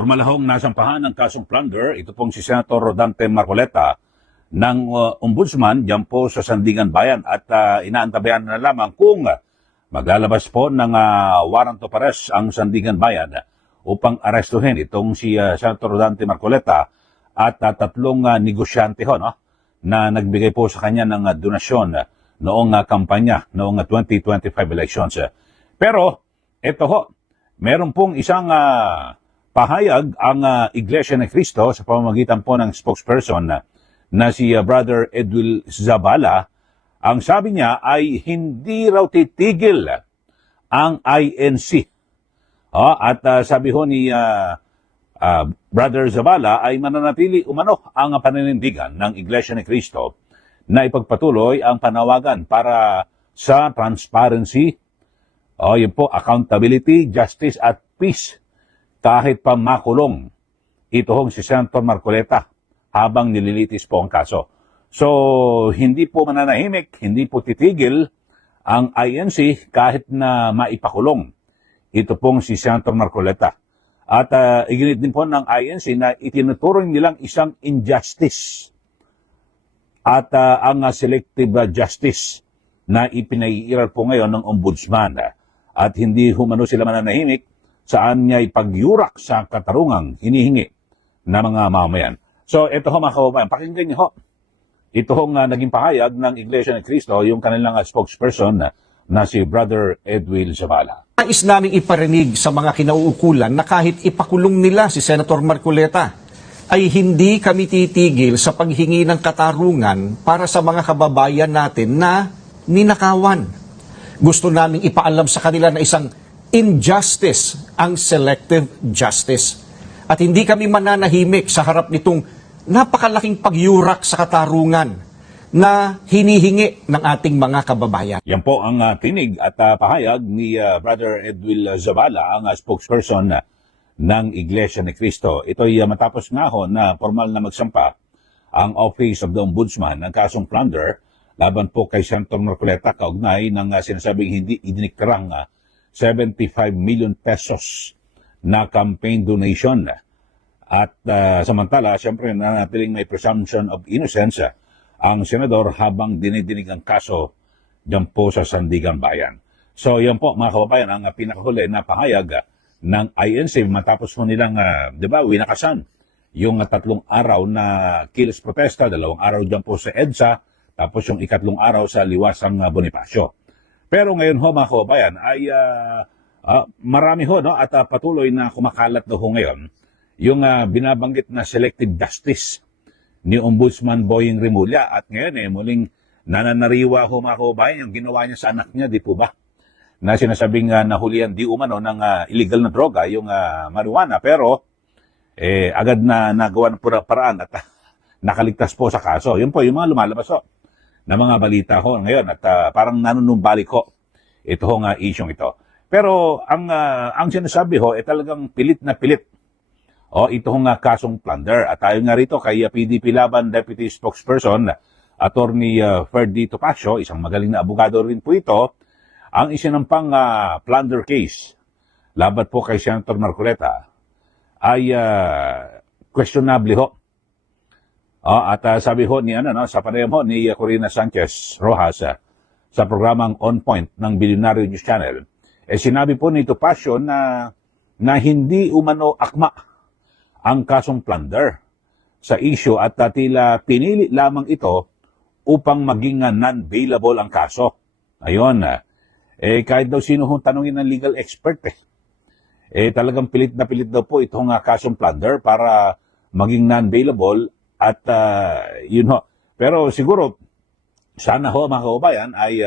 Malahong nasampahan ng kasong plunder, ito pong si Senator Rodante Marcoleta ng Ombudsman dyan po sa Sandigan Bayan at inaantabayan na lamang kung maglalabas po ng warrant of arrest ang Sandigan Bayan upang arestuhin itong si Senator Rodante Marcoleta at tatlong negosyante ho, no, na nagbigay po sa kanya ng donasyon noong kampanya, noong 2025 elections. Pero ito ho, meron pong isang pahayag ang Iglesia ni Cristo sa pamamagitan po ng spokesperson na si Brother Edwil Zabala. Ang sabi niya ay hindi raw titigil ang INC. At sabi ho ni Brother Zabala ay mananatili umano ang paninindigan ng Iglesia ni Cristo na ipagpatuloy ang panawagan para sa transparency, yun po, accountability, justice at peace kahit pa makulong ito hong si Senator Marcoleta habang nililitis po ang kaso. So, hindi po mananahimik, hindi po titigil ang INC kahit na maipakulong ito pong si Senator Marcoleta. At iginit din po ng INC na itinuturing nilang isang injustice at ang selective justice na ipinaiiral po ngayon ng Ombudsman. At hindi humano sila mananahimik saan niya ipagyurak sa katarungang hinihingi ng mga mamamayan. So, ito ho mga kababayan, pakinggan niyo ho. Ito hong naging pahayag ng Iglesia ni Cristo, yung kanilang spokesperson na si Brother Edwil Zabala. Nais naming iparinig sa mga kinauukulan na kahit ipakulong nila si Senator Marcoleta, ay hindi kami titigil sa paghingi ng katarungan para sa mga kababayan natin na ninakawan. Gusto naming ipaalam sa kanila na isang injustice ang selective justice. At hindi kami mananahimik sa harap nitong napakalaking pagyurak sa katarungan na hinihingi ng ating mga kababayan. Yan po ang tinig at pahayag ni Brother Edwil Zabala, ang spokesperson ng Iglesia ni Cristo. Ito'y matapos nga ho na formal na magsampa ang Office of the Ombudsman ng kasong plunder laban po kay Senator Marcoleta kaugnay ng sinasabing hindi idiniktarang 75 million pesos na campaign donation. At samantala, siyempre, nanatiling may presumption of innocence ang senador habang dinidinig ang kaso dyan po sa Sandigan Bayan. So, yan po, mga kababayan, ang pinakahuli na pahayag ng INC matapos mo nilang, winakasan yung 3 araw na kilos protesta, 2 araw dyan po sa EDSA, tapos yung 3 araw sa Liwasang Bonifacio. Pero ngayon ho mga kababayan ay marami ho, no, at patuloy na kumakalat na ho ngayon yung binabanggit na selective justice ni Ombudsman Boying Rimulya. At ngayon muling nananariwa ho mga kababayan yung ginawa niya sa anak niya, di po ba? Na sinasabing nahulihan di umano ng illegal na droga, yung marijuana. Pero agad na nagawa ng paraan at nakaligtas po sa kaso. Yun po yung mga lumalabas ho na mga balita ho ngayon at parang nanunumbalik ho ito ho nga isyong ito. Pero ang sinasabi ho talagang pilit na pilit ito ho nga kasong plunder. At tayo nga rito kay PDP Laban Deputy Spokesperson Attorney Ferdy Topacio, isang magaling na abogado rin po ito, ang isinampang plunder case laban po kay Senator Marcoleta ay questionable ho. At sabi ho ni sa panayam ho ni Corina Sanchez Rojas sa programang On Point ng Billionaire News Channel, sinabi po ni Topacio na hindi umano akma ang kasong plunder sa issue at tila pinili lamang ito upang maging non-bailable ang kaso. Ayon, kahit daw sino hong tanungin ng legal expert talagang pilit na pilit daw po itong kasong plunder para maging non-bailable. At yun ho. Pero siguro, sana ho mga kababayan ay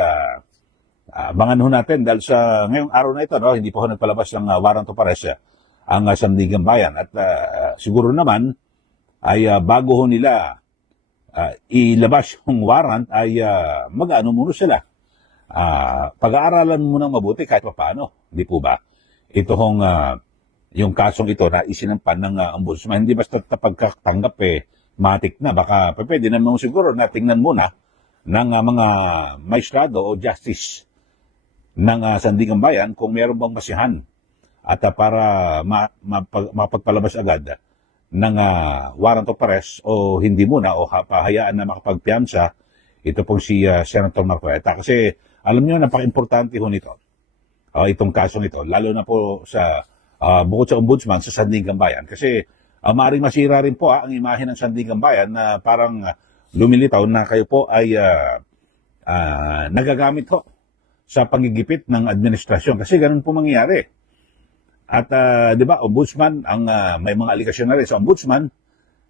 abangan ho natin dahil sa ngayong araw na ito, no, hindi po ho nagpalabas ng warrant of arrest ang Sandigan Bayan. At siguro naman ay bago ho nila ilabas yung warrant ay mag-ano muna sila. Pag-aaralan muna mabuti kahit pa paano. Hindi po ba? Ito hong yung kasong ito na isinampan ng Ombudsman. Hindi basta pagkatanggap matik na, baka pwede naman siguro na tingnan muna ng mga maestrado o justice ng Sandigan Bayan kung meron bang masihan at para mapagpalabas agad ng warrant of arrest o hindi muna o pahayaan na makapagpiyansa ito pong si Senator Marcoleta. Kasi alam niyo, napaka-importante ho nito, itong kasong ito, lalo na po sa bukod sa ombudsman sa Sandigan Bayan. Kasi maaaring masira rin po ang imahe ng Sandigan Bayan na parang lumilitaw na kayo po ay nagagamit ho sa pangigipit ng administrasyon. Kasi ganun po mangyayari. At di ba, ombudsman, may mga aligasyon na rin sa ombudsman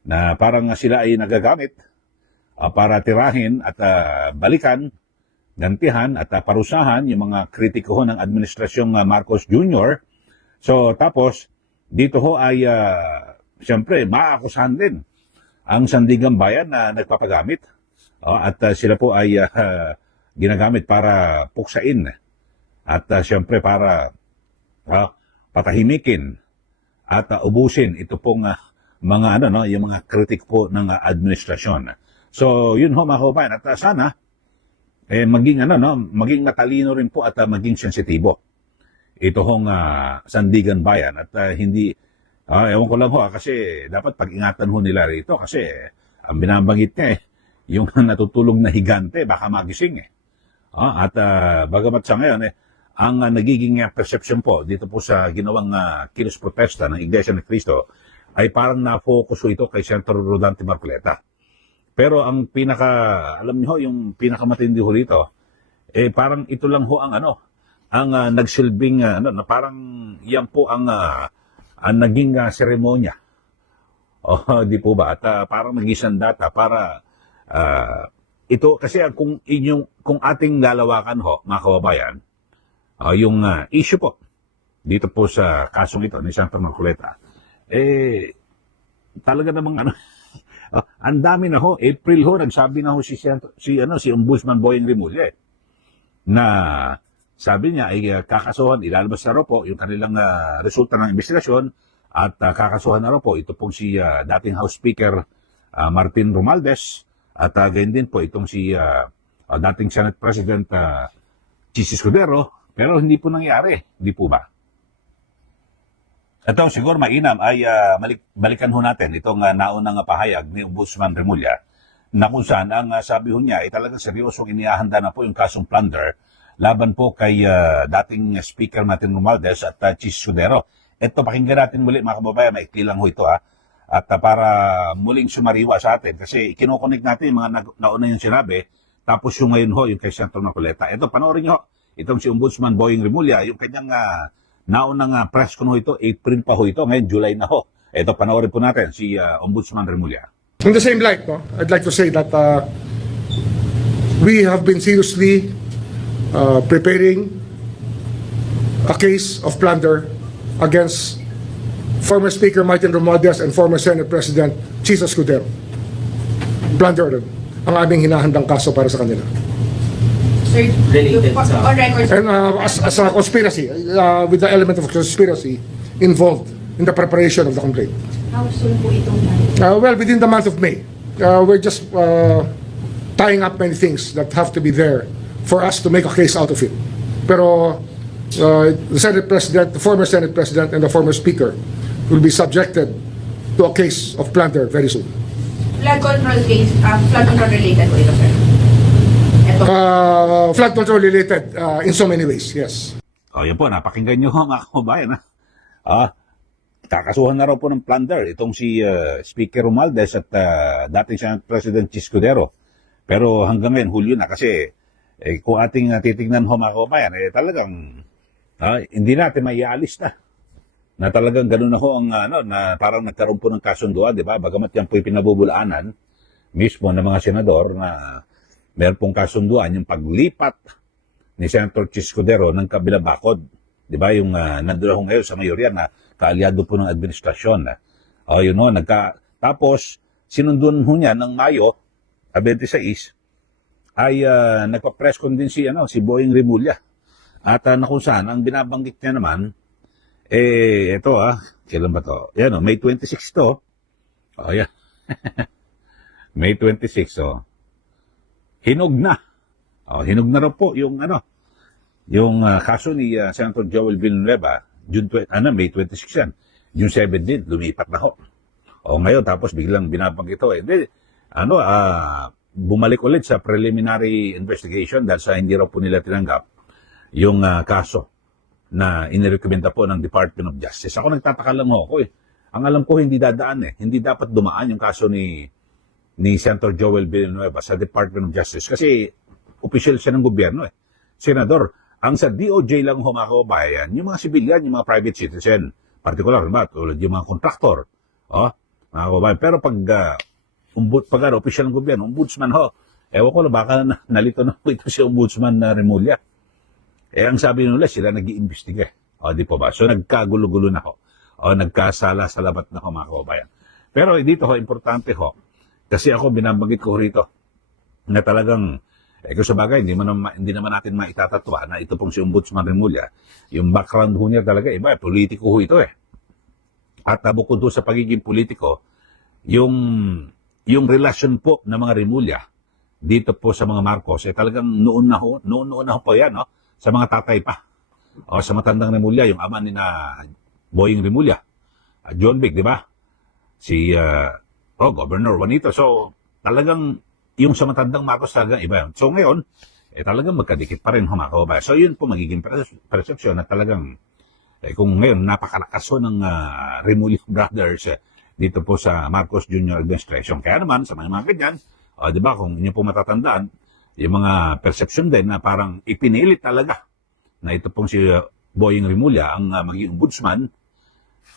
na parang sila ay nagagamit para tirahin at balikan, gantihan at parusahan yung mga kritiko ho ng administrasyong Marcos Jr. So tapos, dito ho ay siyempre maakusahan din ang Sandigan Bayan na nagpapagamit. At sila po ay ginagamit para puksain at siyempre para patahimikin at ubusin ito pong mga yung mga kritik po ng administrasyon. So yun ho mga kababayan, at sana maging matalino rin po at maging sensitibo ito hong Sandigan Bayan at hindi ewan ko lang ho kasi dapat pag-ingatan ho nila rito kasi ang binabanggit niya yung natutulog na higante baka magising at bagamat sa ngayon ang nagiging perception po dito po sa ginawang kilos protesta ng Iglesia ni Cristo ay parang na-focus ho ito kay Senator Rodante Marcoleta. Pero ang alam niyo ho, yung pinakamatindi ho rito, parang ito lang ho ang nagsilbing, na parang yan po ang naging seremonya. Di po ba? At parang nag-isang data para ito, kasi kung ating lalawakan ho, mga kababayan, yung issue po dito po sa kasong ito ni Senator Marcoleta, talaga namang ang dami na ho. April ho, nagsabi na ho si Ombudsman Boyeng Remulla na sabi niya ay kakasuhan, ilalabas na raw po yung kanilang resulta ng investigasyon at kakasuhan na raw po ito pong si dating House Speaker Martin Romualdez at gayon din po itong si dating Senate President Chis Escudero, pero hindi po nangyari, hindi po ba? Ito siguro mainam ay balikan ho natin itong naunang pahayag ni Ombudsman Remulla na kung saan ang sabi ho niya ay talagang seryosong inihahanda na po yung kasong plunder laban po kay dating Speaker Martin Romualdez at Chis Escudero. Ito, pakinggan natin muli mga kababayan, maikli lang ho ito at para muling sumariwa sa atin kasi kinukonek natin yung mga nauna yung sinabi tapos yung ngayon ho, yung kay Senator Marcoleta. Ito, panoorin nyo ho, itong si Ombudsman Boyeng Remulla, yung kanyang naunang press ko ito, April pa ho ito, ngayon July na ho. Ito, panoorin po natin si Ombudsman Remulla. In the same light, I'd like to say that we have been seriously preparing a case of plunder against former Speaker Martin Romualdez and former Senate President Chis Escudero. Plunder ang aming hinahandang kaso para sa kanila. Sir, Related sa- on record, sir. And as a conspiracy, with the element of conspiracy involved in the preparation of the complaint. How soon po itong nangyari? Well, within the month of May, we're just tying up many things that have to be there for us to make a case out of it. Pero the Senate President, the former Senate President, and the former Speaker will be subjected to a case of plunder very soon. Flood control case, flood control related po ito, sir. Ito. Flood control related in so many ways, yes. Yan po, napakinggan nyo mga kababayan. Kakasuhan na raw po ng plunder itong si Speaker Romualdez at dating Senate President Chis Escudero. Pero hanggang ngayon, Hulyo na kasi kung ating titignan ho mga kababayan, talagang hindi natin maialis na talagang ganun na ho ang na parang nagkaroon po ng kasunduan, di ba? Bagamat yan po pinabubulaanan mismo ng mga senador na meron pong kasunduan yung paglipat ni Senator Chis Escudero ng kabilang bakod. Di ba? Yung nandun ho ngayon sa mayorya na kaalyado po ng administrasyon. Yun ho, tapos sinundun ho niya ng Mayo 26 ay nagpa-press con din si Boyeng Remulla. At na kung saan, ang binabanggit niya naman, ito kailan ba to? Yan May 26 to. Yan. May 26, hinog na. Hinog na raw po yung yung kaso ni Senator Joel Villanueva May 26 yan. June 7 din, lumipat na ho. O ngayon, tapos biglang binabanggit ito. Bumalik ulit sa preliminary investigation dahil sa hindi raw po nila tinanggap yung kaso na inirekomenda po ng Department of Justice. Ako nagtataka lang ako eh. Ang alam ko hindi dadaan eh. Hindi dapat dumaan yung kaso ni Senator Joel Villanueva sa Department of Justice kasi opisyal siya ng gobyerno eh. Senador, ang sa DOJ lang humakabayan, yung mga sibilyan, yung mga private citizen, particular ba, tulad yung mga kontraktor, mga kababayan. Pero pag opisyal ng gobyerno, ombudsman ho, ewan ko na baka nalito na po ito si Ombudsman na Remulla. Ang sabi nila, sila nag-iimbestiga. Di po ba? So nagkagulo-gulo na ho. Nagkasala-salabat na ho mga kababayan. Pero dito ho, importante ho, kasi ako binabanggit ko rito na talagang, kung sa bagay, hindi naman natin maitatatwa na ito pong si Ombudsman Remulla. Yung background ho niya talaga, iba, politiko ho ito eh. At bukod doon sa pagiging politiko, yung relasyon po ng mga Remulla dito po sa mga Marcos, talagang noon na ho po yan, sa mga tatay pa. Sa matandang Remulla, yung ama ni na Boying Remulla, John Vic, di ba? Si Governor Juanito. So, talagang yung sa matandang Marcos talagang iba. So, ngayon, talagang magkadikit pa rin humakabay. So, yun po magiging perception na talagang kung ngayon napakalakas ng Remulla Brothers dito po sa Marcos Jr. Administration. Kaya naman, sa mga ganyan, di ba, kung inyo po matatandaan, yung mga perception din na parang ipinilit talaga na ito pong si Boying Remulla ang maging ombudsman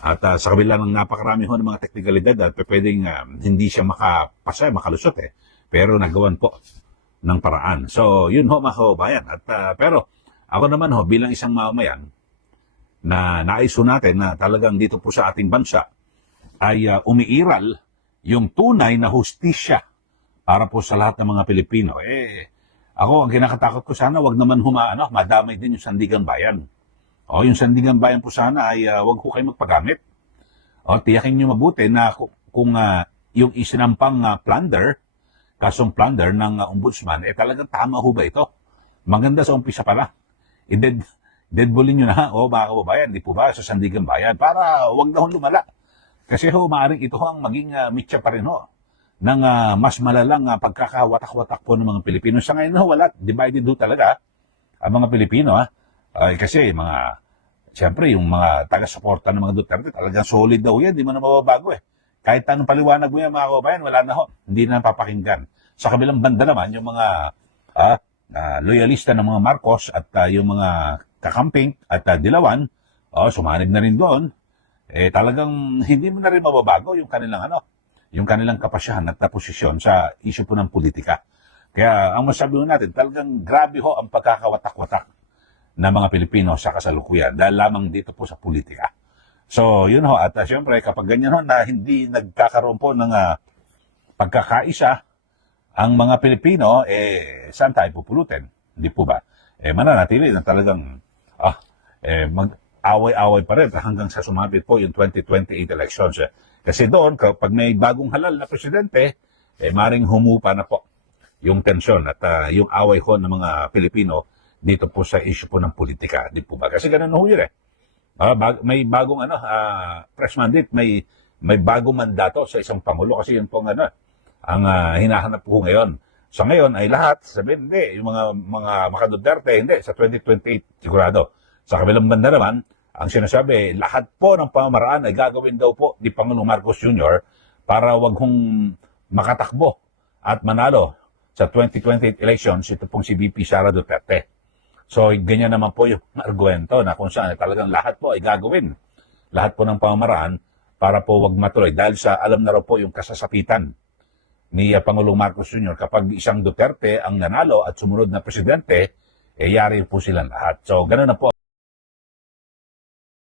at sa kabila ng napakarami ho ng mga teknikalidad at pwedeng hindi siya makapasa, makalusot pero nagawan po ng paraan. So, yun ho mga kababayan. Pero ako naman ho, bilang isang mamamayan na nais ho natin na talagang dito po sa ating bansa ay umiiral yung tunay na hustisya para po sa lahat ng mga Pilipino. Ako, ang kinakatakot ko sana, wag naman madamay din yung Sandigan Bayan. Yung Sandigan Bayan po sana ay wag ko kayo magpagamit. Tiyakin nyo mabuti na kung yung isinampang kasong plunder ng ombudsman, talagang tama ho ba ito? Maganda sa umpisa pala. Deadballin nyo na, mga kababayan, di po ba, sa Sandigan Bayan, para wag na ho lumala. Kasi maaaring ito ang maging mitya pa rin ng mas malalang pagkakawatak-watak po ng mga Pilipino. Sa ngayon wala, divided ho talaga ang mga Pilipino. Kasi siyempre yung mga taga-suporta ng mga Duterte, talagang solid daw yan, di mo na mababago Kahit anong paliwanag mo yan mga kababayan, wala na ho, hindi na papakinggan. Sa kabilang banda naman, yung mga loyalista ng mga Marcos at yung mga kakamping at dilawan, sumanib na rin doon, talagang hindi mo na rin mababago yung kanilang kapasyahan at posisyon sa isyu po ng politika. Kaya ang masabi natin, talagang grabe ho ang pagkakawatak-watak ng mga Pilipino sa kasalukuyan dahil lamang dito po sa politika. So, yun ho. At siyempre, kapag ganyan ho na hindi nagkakaroon po ng pagkakaisa ang mga Pilipino, saan tayo pupulutin? Hindi po ba? Mananatili na talagang mag-away-away pa rin hanggang sa sumapit po yung 2028 elections. Kasi doon, kapag may bagong halal na presidente, maring humupa na po yung tensyon at yung away ho ng mga Pilipino dito po sa issue po ng politika. Di po ba? Kasi ganun ho yun may bagong fresh mandate, may bagong mandato sa isang pangulo kasi yun po ang hinahanap po ngayon. So ngayon ay lahat, sabihin, hindi, yung mga Duterte, hindi, sa 2028 sigurado. Sa kabilang banda naman, ang sinasabi, lahat po ng pamamaraan ay gagawin daw po ni Pangulong Marcos Jr. para wag hong makatakbo at manalo sa 2028 elections ito pong si VP Sara Duterte. So, ganyan naman po yung argumento na kung saan talagang lahat po ay gagawin. Lahat po ng pamamaraan para po wag matuloy. Dahil sa alam na raw po yung kasasapitan ni Pangulong Marcos Jr. kapag isang Duterte ang nanalo at sumunod na presidente, yari po silang lahat. So, ganun na po.